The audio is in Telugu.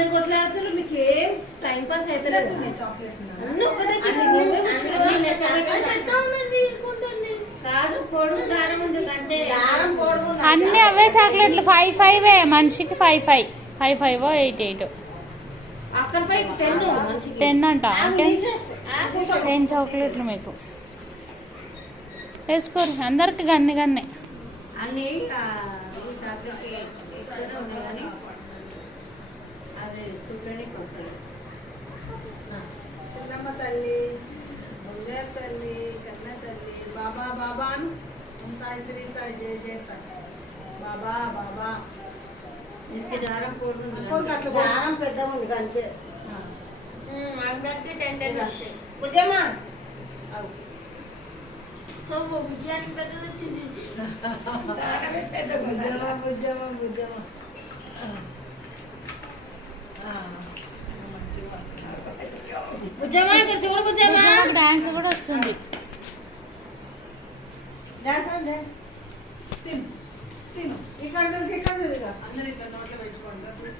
అందరు కొట్లాడుతున్నారు, మీకు ఏం టైం పాస్ అయితే అన్ని అవే చాక్లెట్లు 5 మనిషికి 5 8 అక్కడ 10 అంట. 10 చాక్లెట్లు మీకు వేసుకోరు అందరికి గన్ని గన్నే అన్ని చిన్నమ్మ తల్లి, బంగారు తల్లి, కన్న తల్లి, బాబా బాబా సాయి శ్రీ సాయి జయ జయ సాయి బాబా బాబా. దారం దారం పెద్ద ఉంది అంతే. అందరికి 10 వచ్చాయి. బుజ్జమ్మా విజయానికి పెద్ద వచ్చింది. బుజ్జమ్మ బుజ్జమ్మ బుజ్జమ్మ. బుజ్జమ్మ ఇక్కడ చూడు బుజ్జమ్మ. డాన్స్ కూడా వస్తుంది. తిను తిను ఇక్కడ అందరు ఇక్కడ నోట్లో పెట్టుకోండి.